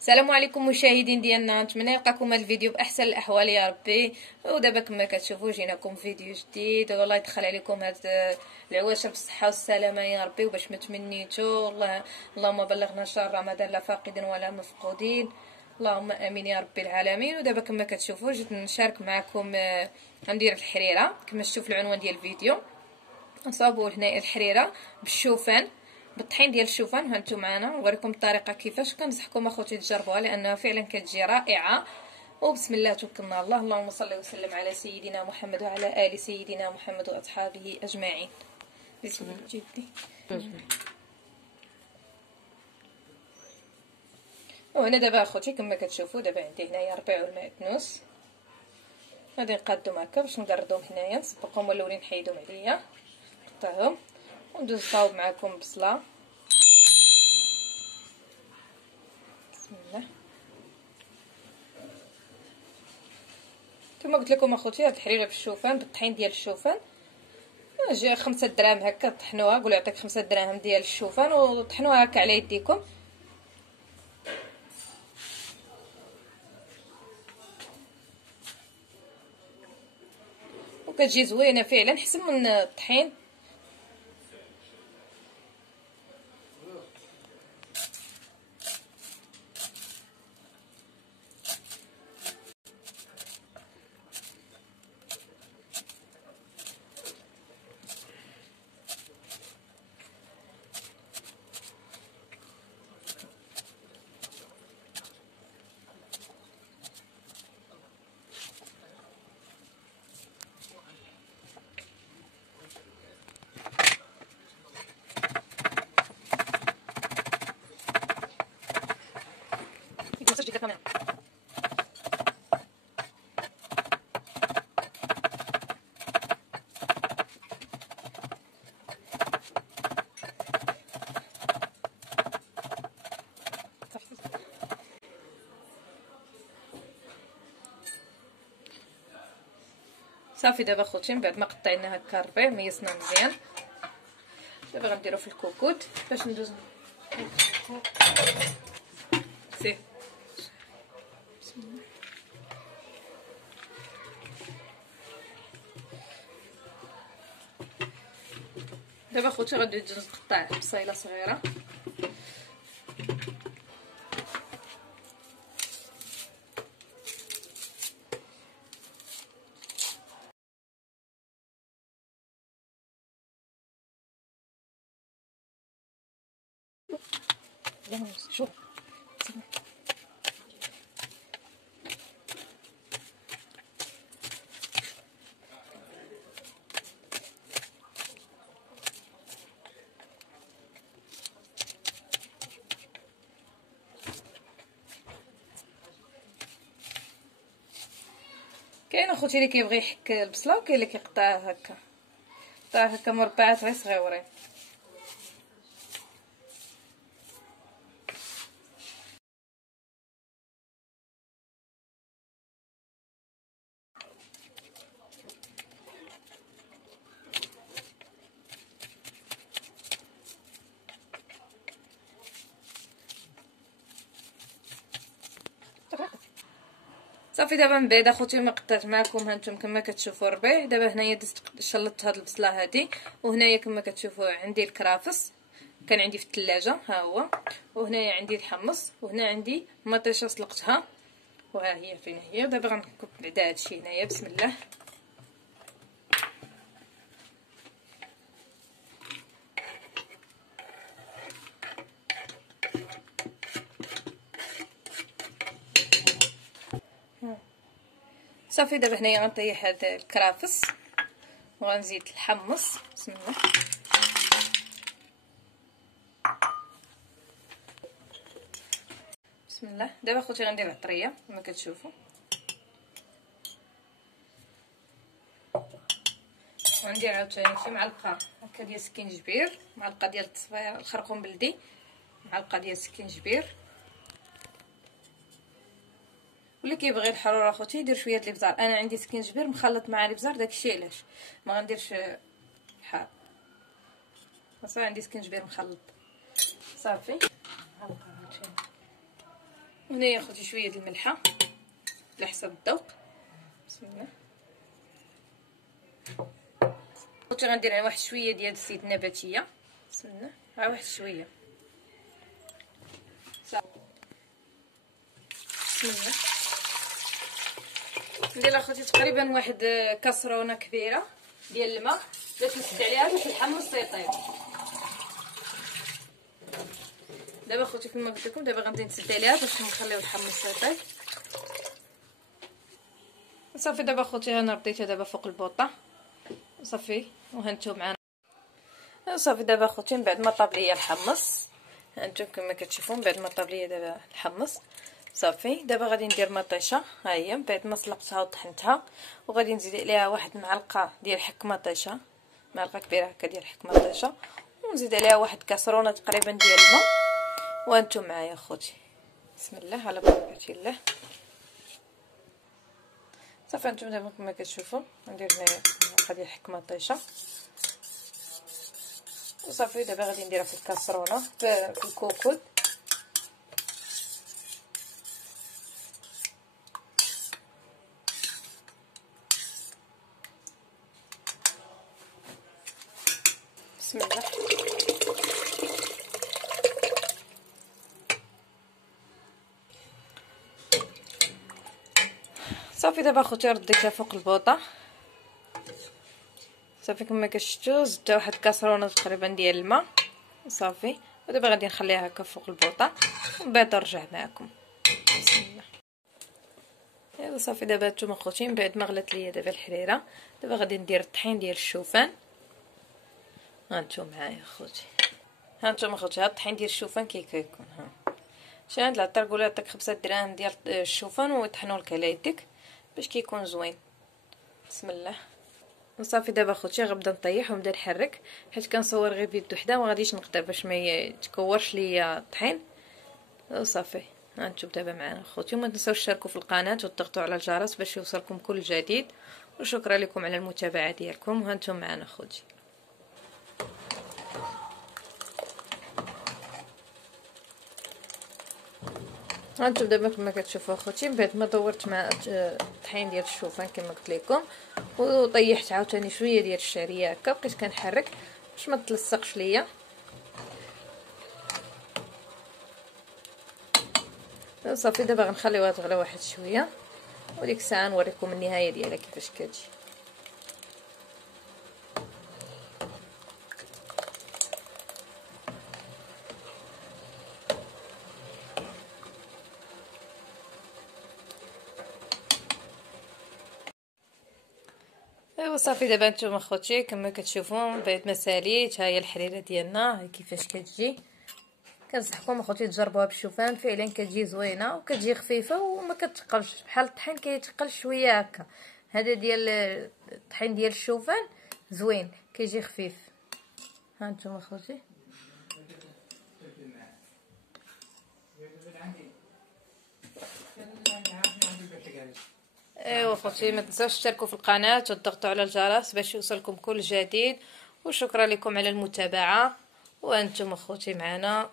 السلام عليكم مشاهدين ديالنا، نتمنى يلقاكم هذا الفيديو باحسن الاحوال يا ربي. ودابا كما كتشوفوا جيناكم فيديو جديد، والله يدخل عليكم هاد العواشر بالصحه والسلامه يا ربي، وباش ما تمنيتو اللهم بلغنا شهر رمضان لا فاقدين ولا مفقودين، اللهم امين يا رب العالمين. ودابا كما كتشوفوا جيت نشارك معكم غندير الحريره كما شفتوا في العنوان ديال الفيديو. نصاوبوا هنا الحريره بالشوفان، بالطحين ديال الشوفان. هانتو معنا نوريكم الطريقه كيفاش. كنصحكم اخوتي تجربوها لانها فعلا كتجي رائعه. وبسم الله توكلنا على الله. اللهم صل وسلم على سيدنا محمد وعلى ال سيدنا محمد واصحابه اجمعين. بسم الله. جبتي وهنا دابا اخوتي كما كتشوفوا دابا عندي هنايا ربيع والمعدنوس. غادي نقادهم هكا باش نقردهم هنايا، نسبقهم ولوني نحيدهم عليا، نقطعهم وندوز نصاوب معكم بصله. بسم الله. كما قلت لكم اخوتي هاد الحريره بالشوفان بالطحين ديال الشوفان جي 5 دراهم هكا طحنوها، قولوا يعطيك 5 دراهم ديال الشوفان وطحنوها هكا على يديكم. وكتجي زوينه فعلا حسن من الطحين. صافي دابا خوتي من بعد ما قطعنا هكا الربيع ميسنا مزيان، دابا غنديرو في الكوكوت باش ندوز سي. بسم الله. دابا خوتي غندوز نقطع بصيله صغيره، شوف كاين اخوتي اللي كيبغي يحك البصله وكاين اللي كيقطعها هكا، قطعها هكا مربعات غير صغيورين. صافي دابا من بعد اخوتي ما قطعت معكم هانتوما كما كتشوفوا الربيع. دابا هنايا درت شلطت هاد البصله هادي، وهنايا كما كتشوفوا عندي الكرافس كان عندي في الثلاجه ها هو، وهنايا عندي الحمص، وهنا عندي مطيشه سلقتها وها هي فين هي. دابا غنكب بعدا هادشي هنايا بسم الله. صافي دابا هنايا غنطيح هاد الكرافس وغنزيد الحمص بسم الله. بسم الله. دابا خوتي غندير العطريه كما كتشوفوا، وغندير عاوتاني شي معلقه هكا ديال السكينجبير، معلقه ديال التصفير الخرقوم بلدي، معلقه ديال السكينجبير. واللي كيبغي الحراره اخوتي يدير شويه د الابزار. انا عندي سكينجبير مخلط مع الابزار، داكشي علاش ما غنديرش الحار. صافي عندي سكينجبير مخلط صافي. وهنايا اخوتي شويه د الملحه على حسب الذوق. بسم الله. اخوتي غندير واحد شويه ديال الزيت النباتيه. بسم الله. ها واحد شويه. بسم الله. ندير اخوتي تقريبا واحد كاسرونه كبيره ديال الماء باش نسد عليها باش الحمص يطيب. دابا اخوتي كما قلت لكم دابا غنبدا نسد عليها باش نخليو الحمص يطيب. صافي دابا اخوتي انا رديتها دابا فوق البوطه صافي وهانتو معنا. صافي دابا اخوتي من بعد ما طاب ليا الحمص هانتو كما كتشوفوا من بعد ما طاب ليا دابا الحمص صافي. دابا غادي ندير مطيشه ها هي من بعد ما سلقتها وطحنتها وغادي نزيد عليها واحد المعلقه ديال حك مطيشه، معلقه كبيره هكا ديال حك مطيشه، ونزيد عليها واحد كاسرونه تقريبا ديال الماء. وانتم معايا اخوتي. بسم الله على بركه الله. صافي انتم دابا كما كتشوفوا ندير هنايا معلقه ديال حك مطيشه وصافي. دابا غادي نديرها في الكاسرونه في الكوكود. بسم الله. صافي دابا اخوتي رديتها فوق البوطه صافي كما كشفتوا زدت واحد كاسرونه تقريبا ديال الماء صافي. ودابا غادي نخليها هكا فوق البوطه ومن بعد نرجع معكم. بسم الله. ايوا صافي دابا نتوما اخوتي من بعد ما غلات ليا دابا الحريره دابا غادي ندير الطحين ديال الشوفان. هانتوما معايا اخوتي، هانتوما اخوتي هاد الطحين ديال الشوفان كيكون ها شي عند العطار قولوا يعطيك 5 دراهم ديال الشوفان ويطحنوا لك على يدك باش كيكون زوين. بسم الله. وصافي دابا اخوتي غنبدا نطيح ونبدا نحرك حيت كنصور غير فيديو وحده ما غاديش نقدر باش ما يتكورش ليا الطحين. وصافي هانتم دابا معنا اخوتي، وما تنساوش تشاركوا في القناه وتضغطوا على الجرس باش يوصلكم كل جديد. وشكرا لكم على المتابعه ديالكم. وهانتم معنا اخوتي. هانتم دابا كما كتشوفوا اخوتي من بعد ما دورت مع الطحين ديال الشوفان كما قلت لكم وطيحت عاوتاني شويه ديال الشعريه هكا بقيت كنحرك باش ما تلصقش ليا. صافي دابا غنخليوها تغلى واحد شويه وديك الساعه نوريكم النهايه ديالها كيفاش كتجي. ايوا صافي دابا نتوما اخوتي كما كتشوفوا بعد ما ساليت ها هي الحريره ديالنا كيفاش كتجي. كنصحكم اخوتي تجربوها بالشوفان فعلا كتجي زوينه وكتجي خفيفه وما كتقلش بحال الطحين كيتقل شويه هكا. هذا ديال الطحين ديال الشوفان زوين كيجي خفيف. ها انتم اخوتي ايوا اخوتي ما تنساوش تشتركوا في القناه وتضغطوا على الجرس باش يوصلكم كل جديد. وشكرا لكم على المتابعه. وانتم اخوتي معنا